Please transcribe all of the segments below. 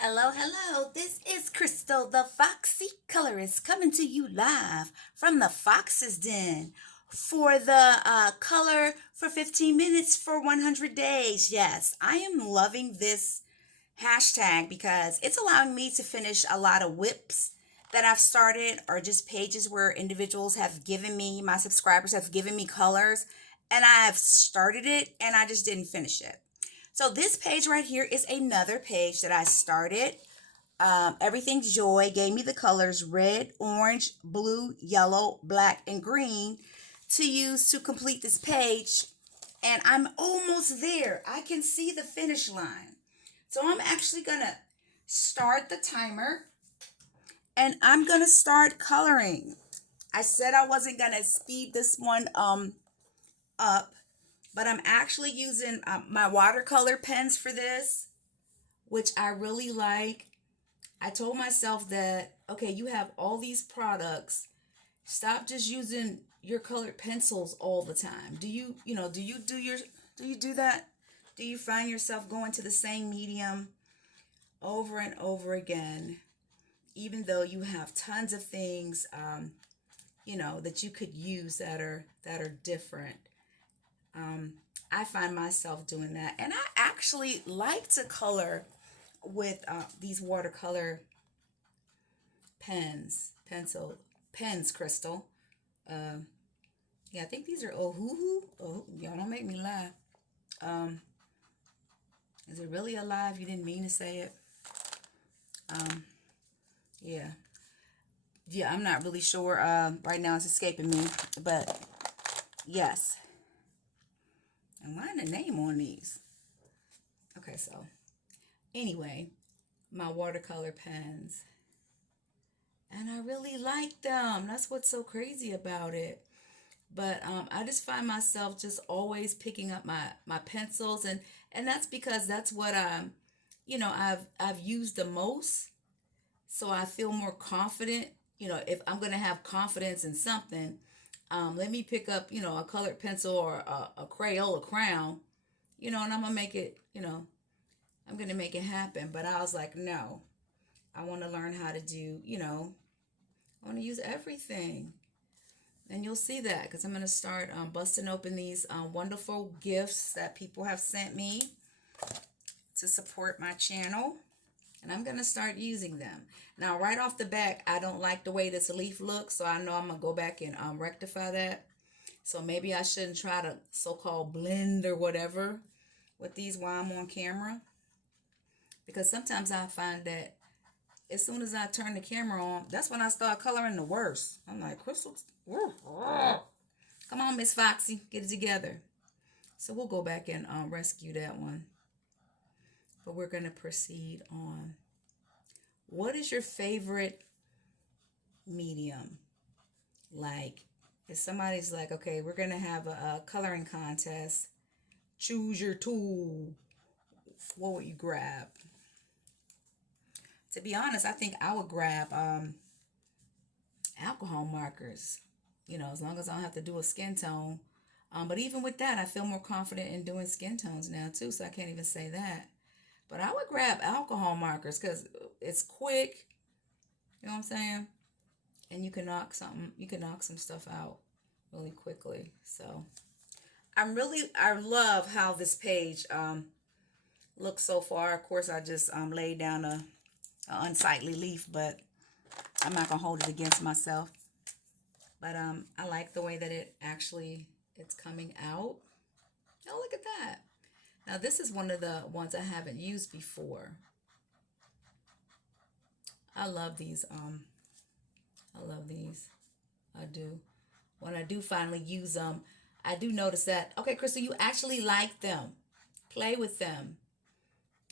Hello, hello. This is Crystal, the Foxy Colorist, coming to you live from the Fox's Den for the color for 15 minutes for 100 days. Yes, I am loving this hashtag because it's allowing me to finish a lot of whips that I've started or just pages where individuals have given me, my subscribers have given me colors, and I've started it and I just didn't finish it. So this page right here is another page that I started. Everything's Joy gave me the colors red, orange, blue, yellow, black, and green to use to complete this page. And I'm almost there. I can see the finish line. So I'm actually going to start the timer and I'm going to start coloring. I said I wasn't going to speed this one up, but I'm actually using my watercolor pens for this, which I really like. I told myself that, okay, you have all these products. Stop just using your colored pencils all the time. Do you do that? Do you find yourself going to the same medium over and over again, even though you have tons of things, that you could use that are different? I find myself doing that, and I actually like to color with these watercolor pens, Crystal. Uh, yeah, I think these are Ohuhu. Oh, y'all don't make me laugh. Um, is it really alive? You didn't mean to say it. Um, yeah, yeah, I'm not really sure. Right now it's escaping me, but yes. And why the name on these? Okay, so anyway, my watercolor pens. And I really like them. That's what's so crazy about it. But I just find myself just always picking up my pencils, and that's because that's what I've used the most. So I feel more confident. If I'm gonna have confidence in something, let me pick up a colored pencil or a Crayola crayon, and I'm gonna make it. I'm gonna make it happen. But I was like, no, I want to learn how to do. I want to use everything. And you'll see that because I'm going to start busting open these wonderful gifts that people have sent me to support my channel. And I'm going to start using them. Now, right off the bat, I don't like the way this leaf looks. So I know I'm going to go back and rectify that. So maybe I shouldn't try to so-called blend or whatever with these while I'm on camera. Because sometimes I find that as soon as I turn the camera on, that's when I start coloring the worst. I'm like, Crystal, come on, Miss Foxy, get it together. So we'll go back and rescue that one. But we're going to proceed on. What is your favorite medium? Like, if somebody's like, okay, we're going to have a coloring contest, choose your tool. What would you grab? To be honest, I think I would grab alcohol markers, as long as I don't have to do a skin tone. But even with that, I feel more confident in doing skin tones now too, so I can't even say that. But I would grab alcohol markers because it's quick, you know what I'm saying? And you can knock some stuff out really quickly. So I love how this page looks so far. Of course, I just laid down a unsightly leaf, but I'm not gonna hold it against myself. But I like the way that it's coming out. Oh, look at that. Now this is one of the ones I haven't used before. I love these. I love these. I do. When I do finally use them, I do notice that. Okay, Crystal, you actually like them. Play with them.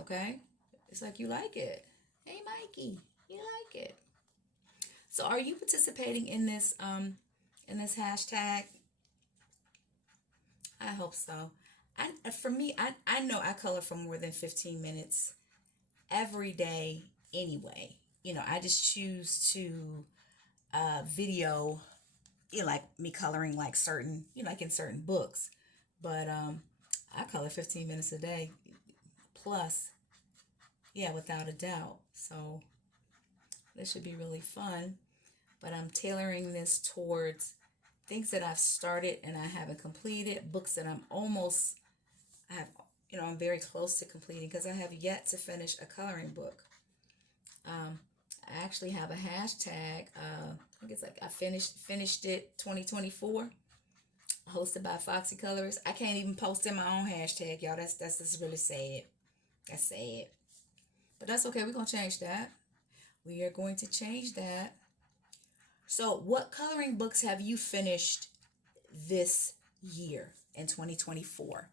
Okay, it's like you like it. Hey, Mikey, you like it. So, are you participating in this hashtag? I hope so. For me, I know I color for more than 15 minutes every day anyway. I just choose to video, like me coloring like certain, like in certain books. But I color 15 minutes a day plus. yeah, without a doubt. So this should be really fun. But I'm tailoring this towards things that I've started and I haven't completed, books that I have, I'm very close to completing because I have yet to finish a coloring book. I actually have a hashtag. I think it's like I finished it 2024, hosted by Foxy Colorist. I can't even post in my own hashtag, y'all. That's just really sad. That's sad. But that's okay. We're gonna change that. We are going to change that. So, what coloring books have you finished this year in 2024?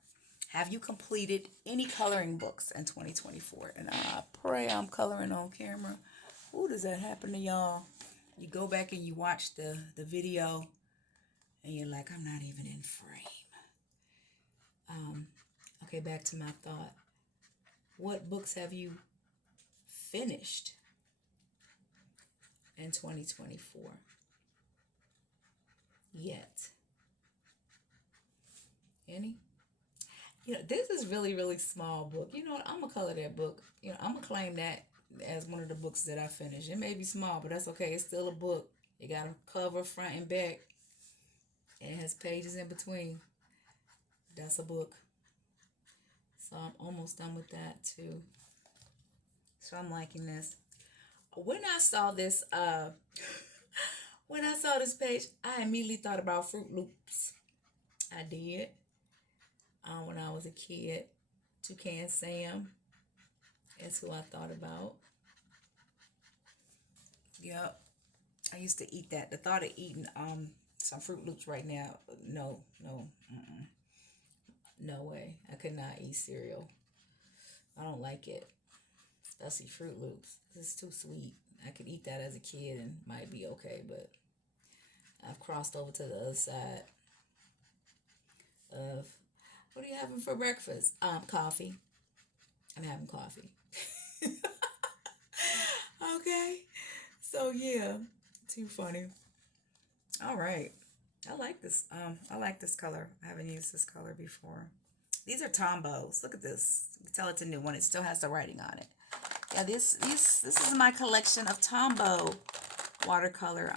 Have you completed any coloring books in 2024? And I pray I'm coloring on camera. Ooh, does that happen to y'all? You go back and you watch the video and you're like, I'm not even in frame. Okay, back to my thought. What books have you finished in 2024? Yet. Any? This is really, really small book. You know what? I'm going to color that book. I'm going to claim that as one of the books that I finished. It may be small, but that's okay. It's still a book. It got a cover front and back. And it has pages in between. That's a book. So I'm almost done with that too. So I'm liking this. When I saw this, page, I immediately thought about Fruit Loops. I did. When I was a kid, Toucan Sam is who I thought about. Yep. I used to eat that. The thought of eating some Fruit Loops right now, no, no way. I could not eat cereal. I don't like it, especially Fruit Loops. It's too sweet. I could eat that as a kid and might be okay, but I've crossed over to the other side of, what are you having for breakfast? Coffee. I'm having coffee. Okay. So yeah, too funny. All right. I like this. I like this color. I haven't used this color before. These are Tombos. Look at this. You can tell it's a new one. It still has the writing on it. Yeah, this is my collection of Tombow watercolor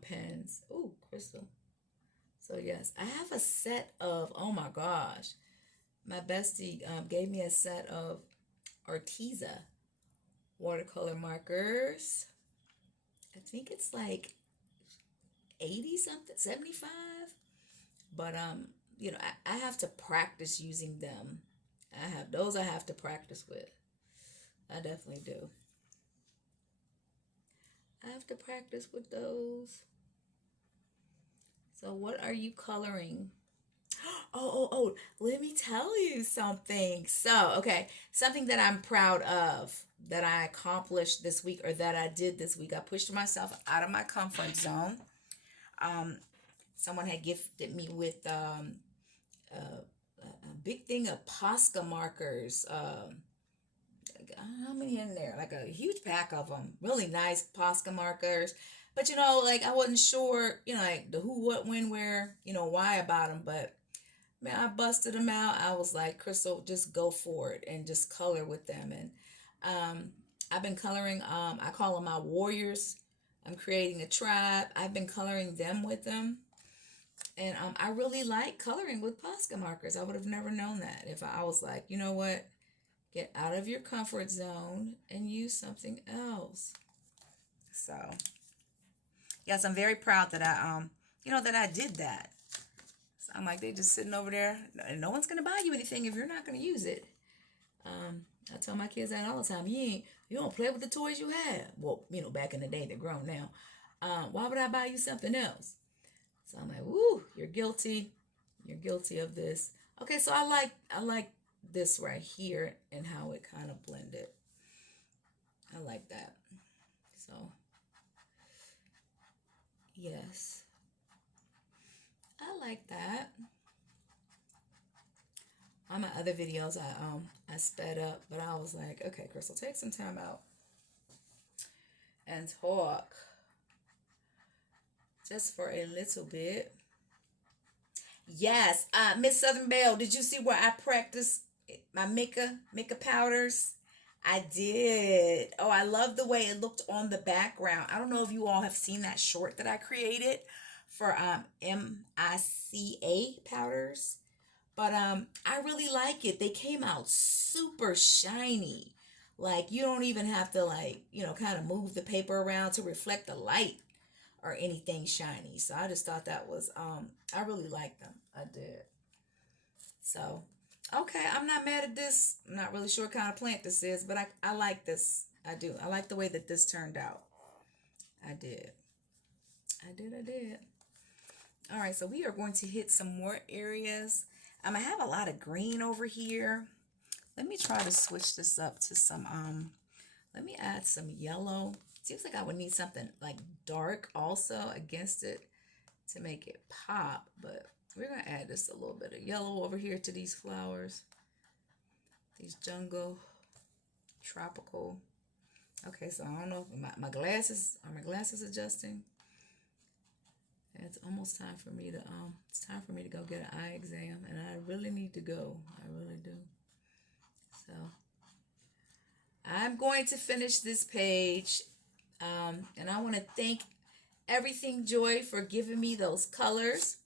pens. Ooh, crystal. So yes, I have a set of, oh my gosh, my bestie gave me a set of Arteza watercolor markers. I think it's like 80 something, 75. But I have to practice using them. I have to practice with. I definitely do. I have to practice with those. So what are you coloring? Oh, let me tell you something. So, okay, something that I'm proud of that I accomplished this week or that I did this week. I pushed myself out of my comfort zone. Someone had gifted me with a big thing of Posca markers. How many in there? Like a huge pack of them. Really nice Posca markers. But like I wasn't sure, like the who, what, when, where, why about them. But man, I busted them out. I was like, Crystal, just go for it and just color with them. And I've been coloring. I call them my warriors. I'm creating a tribe. I've been coloring them with them. And I really like coloring with Posca markers. I would have never known that if I was like, you know what? Get out of your comfort zone and use something else. So, yes, I'm very proud that I did that. So I'm like, they just sitting over there, and no one's gonna buy you anything if you're not gonna use it. I tell my kids that all the time. You don't play with the toys you have. Well, back in the day, they're grown now. Why would I buy you something else? So I'm like, woo, you're guilty. You're guilty of this. Okay, so I like this right here and how it kind of blended. I like that. So yes, I like that. On my other videos, I sped up, but I was like, okay, Crystal, take some time out and talk just for a little bit. Yes, Miss Southern Belle, did you see where I practiced my mica powders. I did. Oh, I love the way it looked on the background. I don't know if you all have seen that short that I created for MICA powders. But I really like it. They came out super shiny. Like you don't even have to like, kind of move the paper around to reflect the light or anything shiny. So I just thought that was I really liked them. I did. So, okay, I'm not mad at this. I'm not really sure what kind of plant this is, but I like this. I do. I like the way that this turned out. I did. I did. All right, so we are going to hit some more areas. I have a lot of green over here. Let me try to switch this up to some, let me add some yellow. Seems like I would need something like dark also against it to make it pop, but we're going to add just a little bit of yellow over here to these flowers. These jungle, tropical. Okay, so I don't know if my glasses, are my glasses adjusting? It's almost time for me to it's time for me to go get an eye exam, and I really need to go. I really do. So I'm going to finish this page, and I want to thank Everything Joy for giving me those colors.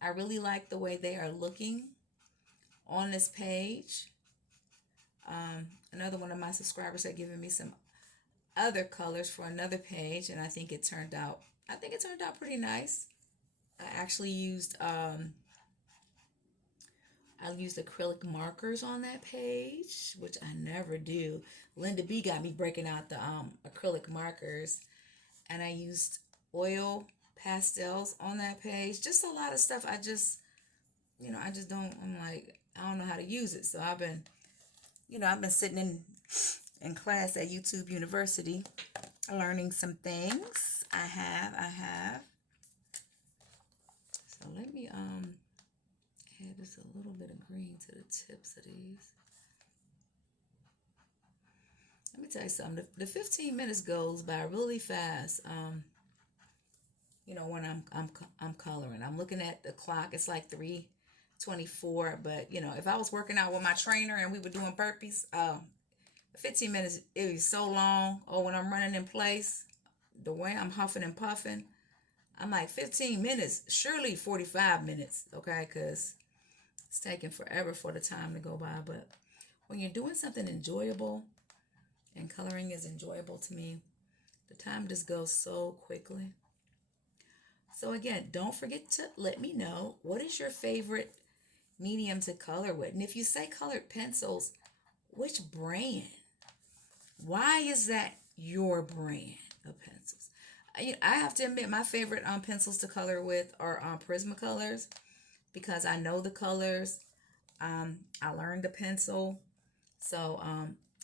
I really like the way they are looking on this page. Another one of my subscribers had given me some other colors for another page, and I think it turned out pretty nice. I actually used acrylic markers on that page, which I never do. Linda B got me breaking out the acrylic markers, and I used oil pastels on that page. Just a lot of stuff. I just don't. I don't know how to use it. So I've been sitting in class at YouTube University, learning some things. I have. So let me add just a little bit of green to the tips of these. Let me tell you something. The 15 minutes goes by really fast. When I'm coloring, I'm looking at the clock. It's like 3:24. But if I was working out with my trainer and we were doing burpees, 15 minutes it was so long. Or when I'm running in place, the way I'm huffing and puffing, I'm like 15 minutes, surely 45 minutes, okay? Because it's taking forever for the time to go by. But when you're doing something enjoyable, and coloring is enjoyable to me, the time just goes so quickly. So again, don't forget to let me know, what is your favorite medium to color with? And if you say colored pencils, which brand? Why is that your brand of pencils? I have to admit, my favorite pencils to color with are Prismacolors, because I know the colors. I learned the pencil, so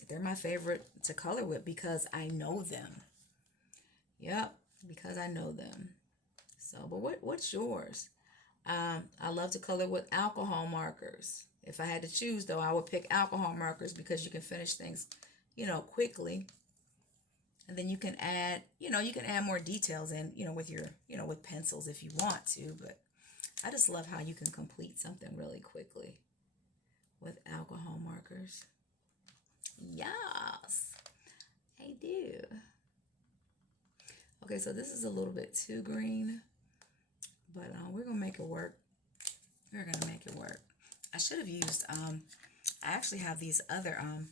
they're my favorite to color with because I know them. Yep, because I know them. So, but what's yours? I love to color with alcohol markers. If I had to choose, though, I would pick alcohol markers because you can finish things, quickly. And then you can add more details in, with your, with pencils if you want to. But I just love how you can complete something really quickly with alcohol markers. Yes, I do. Okay, so this is a little bit too green, but we're going to make it work. We're going to make it work. I should have used, I actually have these other, and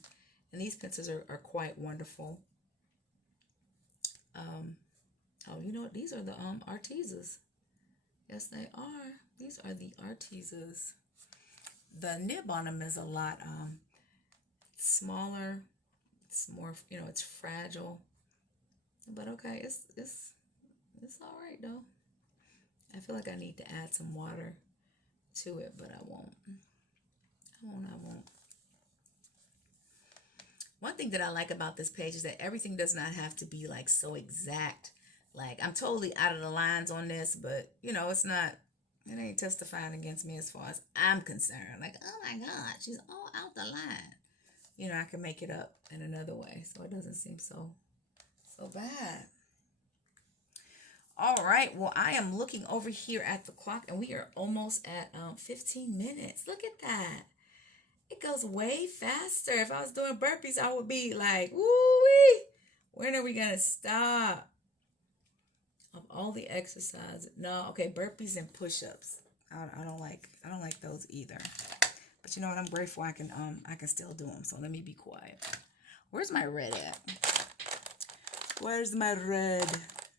these pencils are quite wonderful. Oh, you know what? These are the Artezas. Yes, they are. These are the Artezas. The nib on them is a lot smaller. It's more, it's fragile. But okay, it's all right though. I feel like I need to add some water to it, but I won't. One thing that I like about this page is that everything does not have to be like so exact. Like, I'm totally out of the lines on this, but it's not, it ain't testifying against me as far as I'm concerned. Like, oh my God, she's all out the line. I can make it up in another way, so it doesn't seem so bad. All right, well, I am looking over here at the clock, and we are almost at 15 minutes. Look at that. It goes way faster. If I was doing burpees, I would be like, woo-wee. When are we going to stop? Of all the exercises. No, okay, burpees and push-ups. I don't like those either. But you know what? I'm grateful I can still do them. So let me be quiet. Where's my red at? Where's my red?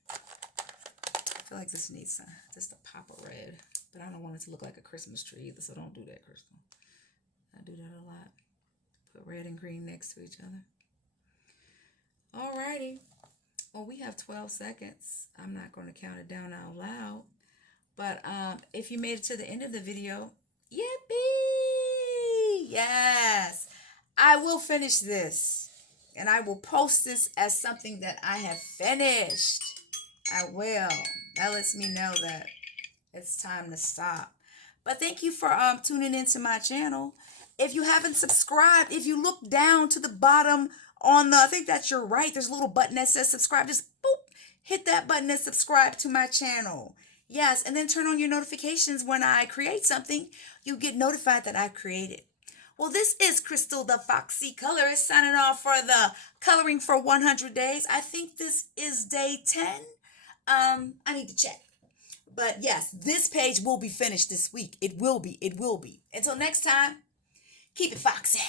I feel like this needs just a pop of red. But I don't want it to look like a Christmas tree either, so don't do that, Crystal. I do that a lot. Put red and green next to each other. Alrighty. Well, we have 12 seconds. I'm not going to count it down out loud. But if you made it to the end of the video, yippee! Yes! I will finish this. And I will post this as something that I have finished. I will. That lets me know that it's time to stop. But thank you for tuning into my channel. If you haven't subscribed, if you look down to the bottom on the, I think that's your right, there's a little button that says subscribe. Just boop, hit that button and subscribe to my channel. Yes, and then turn on your notifications when I create something. You get notified that I've created. Well, this is Crystal the Foxy Colorist signing off for the Coloring for 100 Days. I think this is day 10. I need to check. But yes, this page will be finished this week. It will be. It will be. Until next time, keep it foxy.